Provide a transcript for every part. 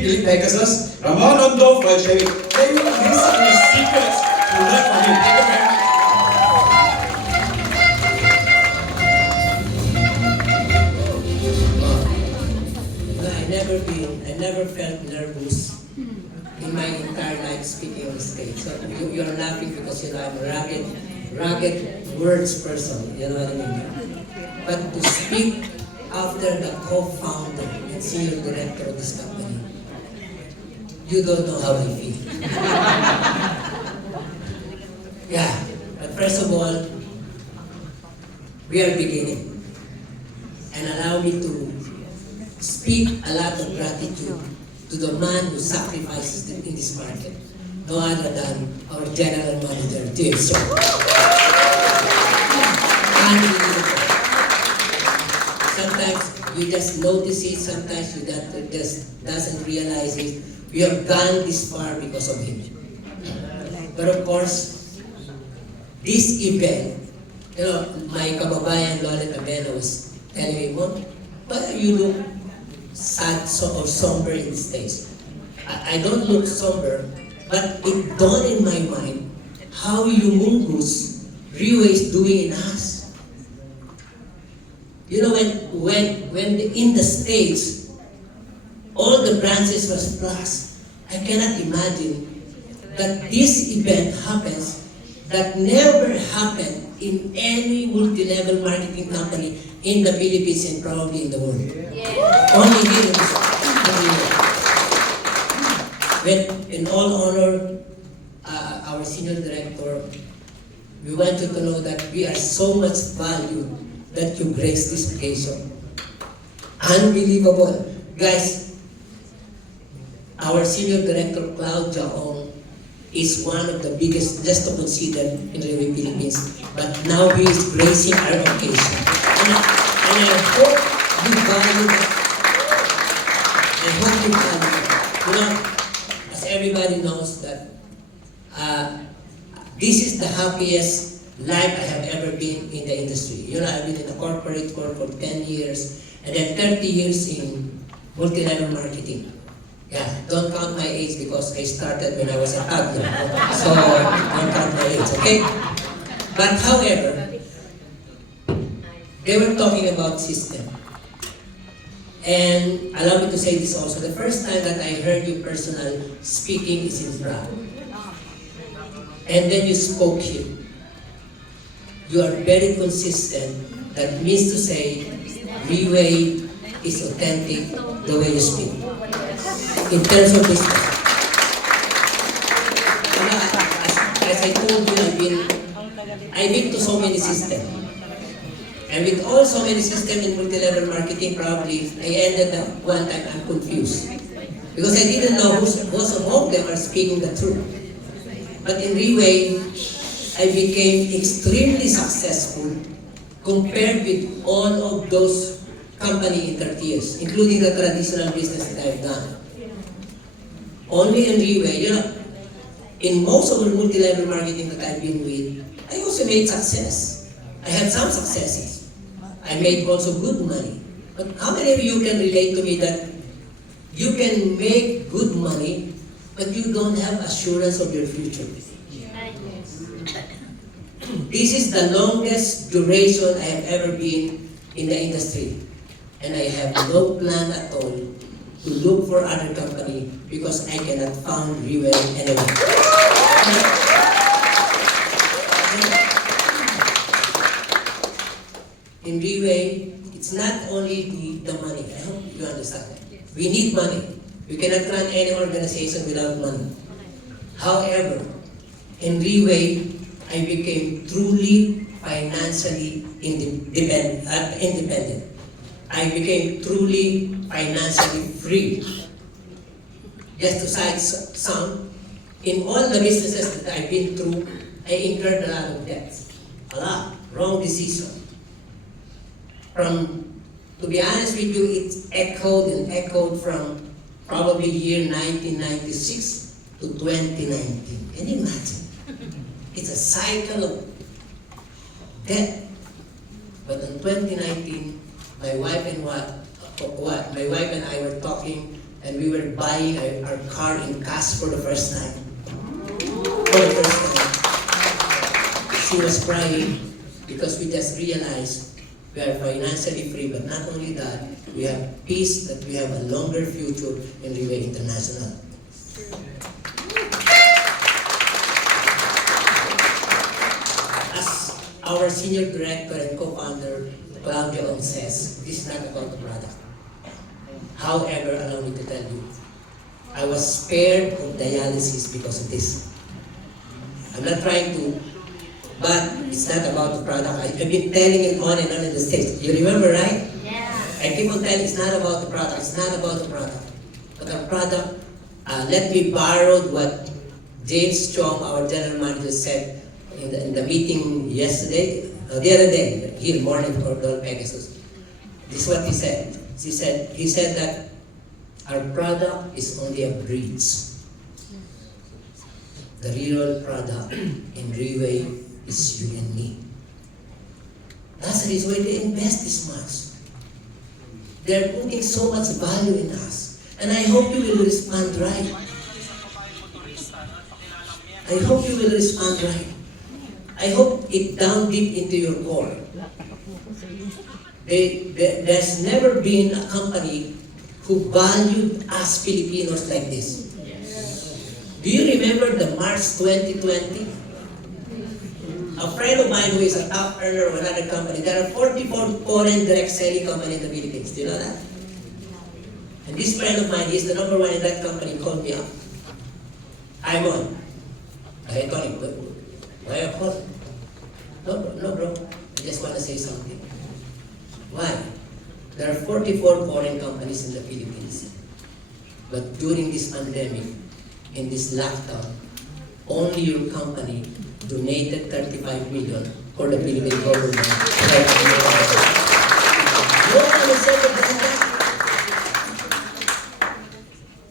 Team Elite Pegasus, Ramonondo for sharing his secrets to learn from him. Thank you, man. I never felt nervous in my entire life speaking on stage. So you're laughing because you know I'm a rugged words person, you know what I mean? But to speak after the co-founder and senior director of this company, you don't know how I feel. Yeah, but first of all, we are beginning. And allow me to speak a lot of gratitude to the man who sacrifices in this market. No other than our general manager, Tim. So, unbelievable. Sometimes you just notice it, sometimes you just doesn't realize it. We have gone this far because of him. But of course, this event, you know, my kababayan Lola Tabela was telling me, why you look sad or somber in this days? I don't look somber, but it dawned in my mind how humongous Rio is doing in us. You know, when in the States, all the branches was plus, I cannot imagine that this event happens that never happened in any multi-level marketing company in the Philippines and probably in the world. Yeah. Only here in this country. When, in all honor, our senior director, we want you to know that we are so much valued that you grace this occasion. Unbelievable. Guys, our senior director, Claudia Ong, is one of the biggest, just to consider, in the Philippines. But now he is gracing our occasion. And I hope you value that. I hope you value that. You know, as everybody knows that this is the happiest life I have ever been in the industry. You know, I've been in the corporate world for 10 years, and then 30 years in multi-level marketing. Yeah, don't count my age because I started when I was a toddler. So, don't count my age, okay? But however, they were talking about system. And allow me to say this also. The first time that I heard you personal speaking is in Prague. And then you spoke here. You are very consistent. That means to say, Reway is authentic the way you speak. In terms of business. As I told you, I've been to so many systems. And with all so many systems in multi-level marketing, probably I ended up one time I'm confused. Because I didn't know who's of them are speaking the truth. But in Reway, I became extremely successful compared with all of those companies in 30 years, including the traditional business that I've done. Only in Reway, you know, in most of the multi-level marketing that I've been with, I also made success. I had some successes. I made also good money. But how many of you can relate to me that you can make good money, but you don't have assurance of your future? This is the longest duration I have ever been in the industry. And I have no plan at all to look for other company because I cannot found Reway anywhere. In Reway, it's not only the money. I hope you understand that. We need money. We cannot run any organization without money. However, in Reway, I became truly financially independent. I became truly financially free. Just to cite some, in all the businesses that I've been through, I incurred a lot of debts. A lot. Wrong decision. To be honest with you, it's echoed from probably year 1996 to 2019. Can you imagine? It's a cycle of debt. But in 2019, my wife and I were talking and we were buying our car in cash for the first time. For the first time. She was crying because we just realized we are financially free, but not only that, we have peace that we have a longer future in Riway International. As our senior director and co-founder, Claudia Ong says, this is not about the product. However, allow me to tell you, I was spared of dialysis because of this. I'm not trying to, but it's not about the product. I've been telling it on and on in the stage. You remember, right? Yeah. I keep on telling it's not about the product. It's not about the product. But the product, let me borrow what James Chong, our general manager, said in the meeting yesterday, the other day, here morning for Dole Pegasus. This is what he said. He said that our product is only a bridge. The real product in Riway is you and me. That's the reason why they invest this much. They're putting so much value in us. And I hope you will respond right. I hope you will respond right. I hope it down deep into your core. There's never been a company who valued us Filipinos like this. Do you remember the March 2020? A friend of mine who is a top earner of another company, there are 44 foreign direct selling companies in the Philippines. Do you know that? And this friend of mine, he's the number one in that company, called me up. I'm on. I told him, why are you calling? No, bro. I just want to say something. Why? There are 44 foreign companies in the Philippines. But during this pandemic, in this lockdown, only your company donated 35 million for the Philippine government. No one has ever done that.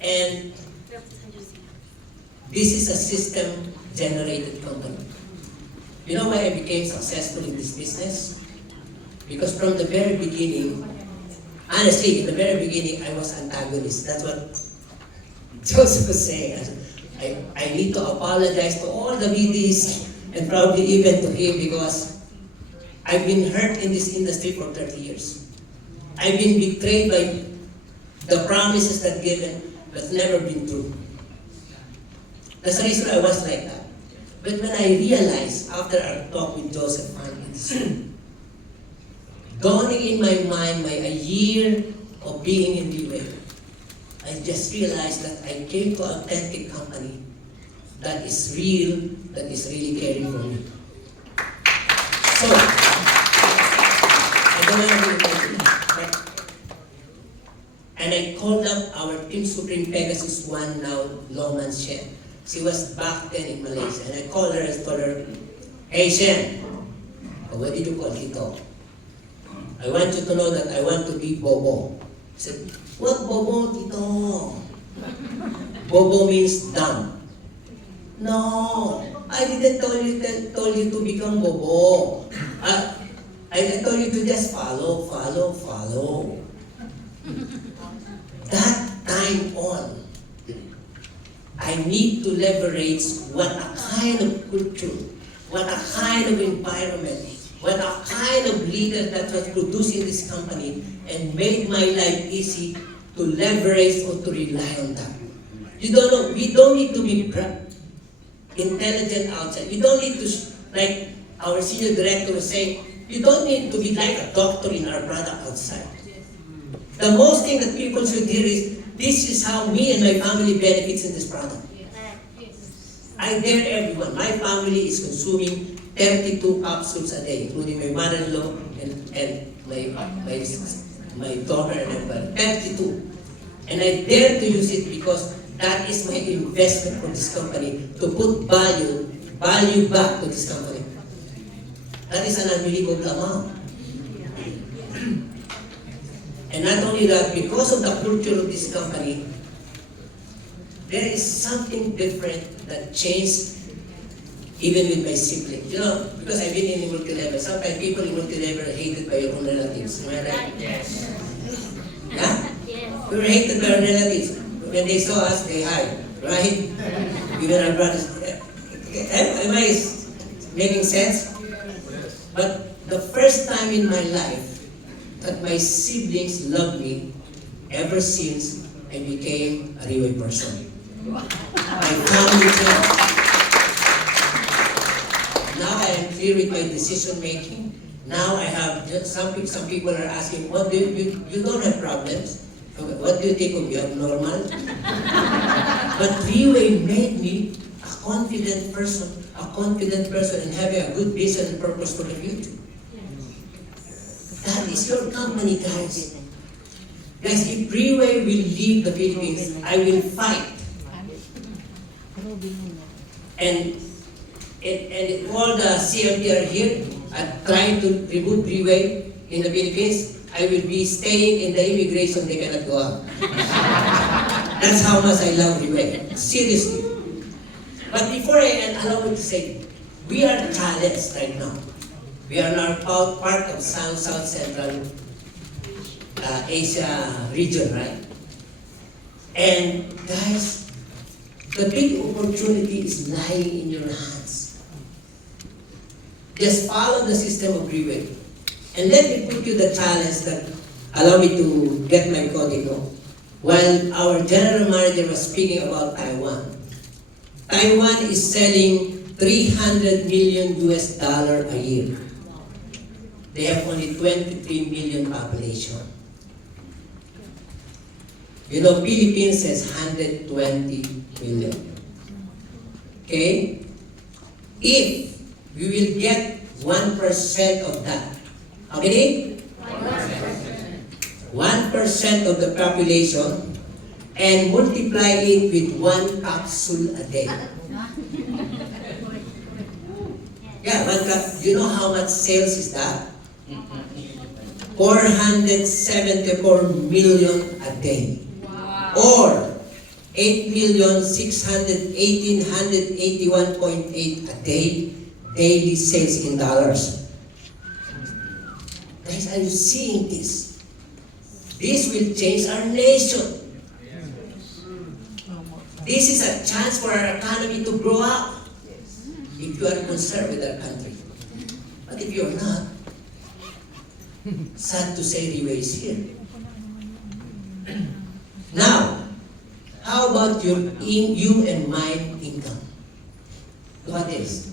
And this is a system-generated company. You know why I became successful in this business? Because from the very beginning, honestly, in the very beginning, I was antagonist. That's what Joseph was saying. I need to apologize to all the VDs and probably even to him because I've been hurt in this industry for 30 years. I've been betrayed by the promises that given but never been true. That's the reason I was like that. But when I realized after our talk with Joseph in this room, dawning in my mind a year of being in Riway, I just realized that I came to an authentic company that is real, that is really caring for me. So, I don't want to be but and I called up our Team Supreme Pegasus One now, Loman Shen. She was back then in Malaysia. And I called her and told her, hey Shen, what did you call Tito? I want you to know that I want to be Bobo. I said, what Bobo, Tito? Bobo means dumb. No, I didn't told you to become Bobo. I told you to just follow. That time on, I need to leverage what a kind of culture, what a kind of environment, what a kind of leader that was produced in this company and made my life easy to leverage or to rely on that. You don't know, we don't need to be intelligent outside. We don't need to, like our senior director was saying, you don't need to be like a doctor in our product outside. The most thing that people should hear is, this is how me and my family benefits in this product. I dare everyone. My family is consuming 32 capsules a day, including my mother-in-law and my daughter and everybody. 32. And I dare to use it because that is my investment for this company to put value back to this company. That is an unbelievable amount. And not only that, because of the culture of this company, there is something different that changed even with my siblings. You know, because I've been in multi-level. Sometimes people in multi-level are hated by your own relatives. Am I right? Yes. Yeah? Yes. We were hated by our relatives. when they saw us, they hide, right? Even our brothers. Am I making sense? But the first time in my life that my siblings loved me, ever since I became a Riway person. My family changed. Now I am clear with my decision making. Now I have, some people are asking, what do you don't have problems? What do you think of me, abnormal? But Riway made me a confident person and having a good vision and purpose for the future. That is your company, guys. Guys, if Riway will leave the Philippines, I will fight. And all the CMT are here at trying to reboot Riway in the Philippines, I will be staying in the immigration, they cannot go out. That's how much I love Riway. Seriously. But before I end, allow me to say, we are challenged right now. We are now part of South Central Asia region, right? And guys, the big opportunity is lying in your hands. Just follow the system of Riway. And let me put you the challenge that allow me to get my código. While our general manager was speaking about Taiwan, Taiwan is selling $300 million a year. They have only 23 million population. You know, Philippines has 120 million. Okay? If we will get 1% of that, how many? 1% of the population, and multiply it with 1 capsule a day. Yeah, 1 cap. You know how much sales is that? 474 million a day. Wow. Or 8,681.8 a day, daily sales in dollars. Guys, are you seeing this? This will change our nation. This is a chance for our economy to grow up. If you are concerned with our country. But if you're not, sad to say Riway is here. Now, how about you and my income? Look at this.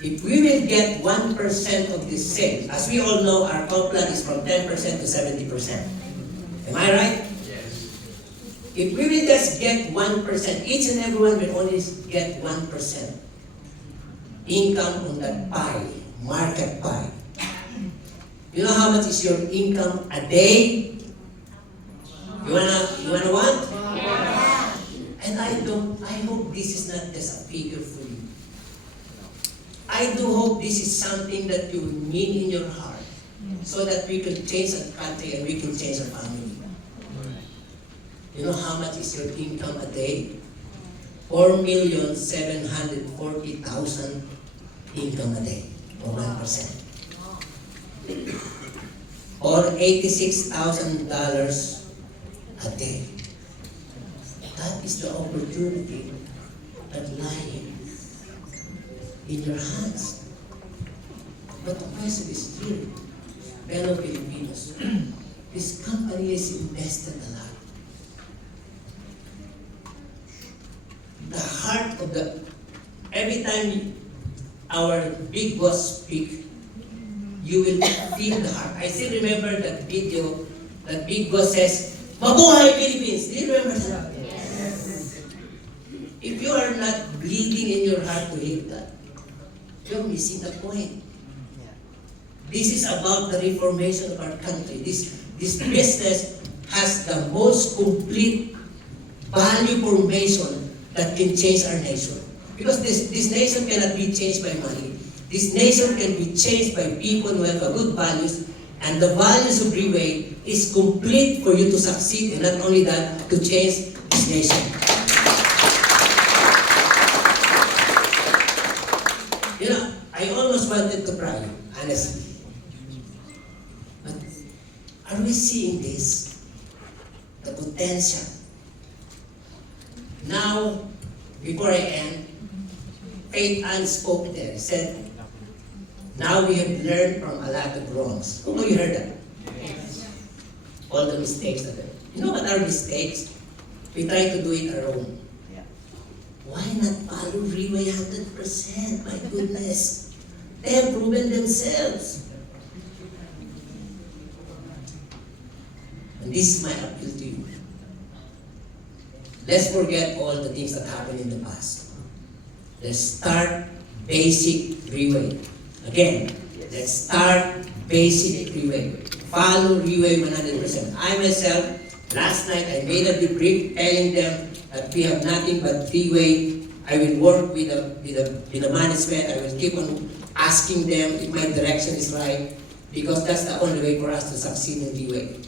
If we will get 1% of this sale, as we all know, our comp plan is from 10% to 70%. Am I right? Yes. If we will just get 1%, each and everyone will only get 1% income on that pie, market pie. You know how much is your income a day? You wanna what? Yeah. And I hope this is not just a figure for you. I do hope this is something that you mean in your heart, so that we can change our country and we can change our family. You know how much is your income a day? 4,740,000 income a day, or 1%. Or $86,000 a day. That is the opportunity that lies in your hands. But the question is here, fellow Filipinos, this company has invested a lot. The heart of every time our big boss speak, you will feel the heart. I still remember that video that big boss says, "Mabuhay Philippines!" Do you remember that? Yes. If you are not bleeding in your heart to hear that, you're missing the point. This is about the reformation of our country. This business has the most complete value formation that can change our nation. Because this nation cannot be changed by money. This nation can be changed by people who have a good values, and the values of Riway is complete for you to succeed, and not only that, to change this nation. You know, I almost wanted to cry, honestly. But are we seeing this? The potential Now, before I end, Faith Ann spoke there, said, now we have learned from a lot of wrongs. Who know you heard that? All the mistakes that you know what are mistakes? We try to do it our own. Why not follow Freeway 100%? My goodness. They have proven themselves. And this is my appeal to you. Let's forget all the things that happened in the past. Let's start basic Freeway. Again, let's start basic Freeway. Follow Freeway 100%. I myself, last night I made a debrief telling them that we have nothing but Freeway. I will work with the management. I will keep on asking them if my direction is right, because that's the only way for us to succeed in Freeway.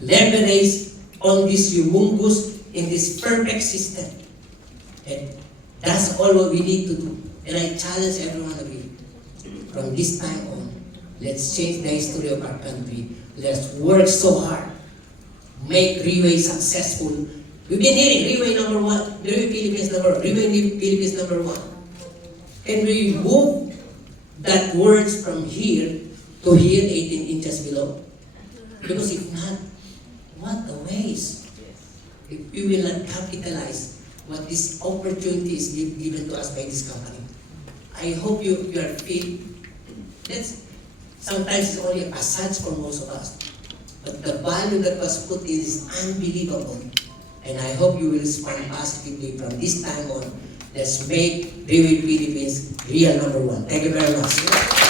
Leverage on this humongous, in this perfect system. And that's all what we need to do. And I challenge every one of you, from this time on, let's change the history of our country. Let's work so hard. Make Freeway successful. We've been hearing Freeway number 1, Freeway Philippines number 1, Freeway Philippines number 1. Can we move that words from here to here, 18 inches below? Because if not, what a waste. If we will not capitalize what this opportunity is given to us by this company. I hope you are feel. Sometimes it's only a massage for most of us. But the value that was put in is unbelievable. And I hope you will respond positively from this time on. Let's make Freeway Philippines real number 1. Thank you very much.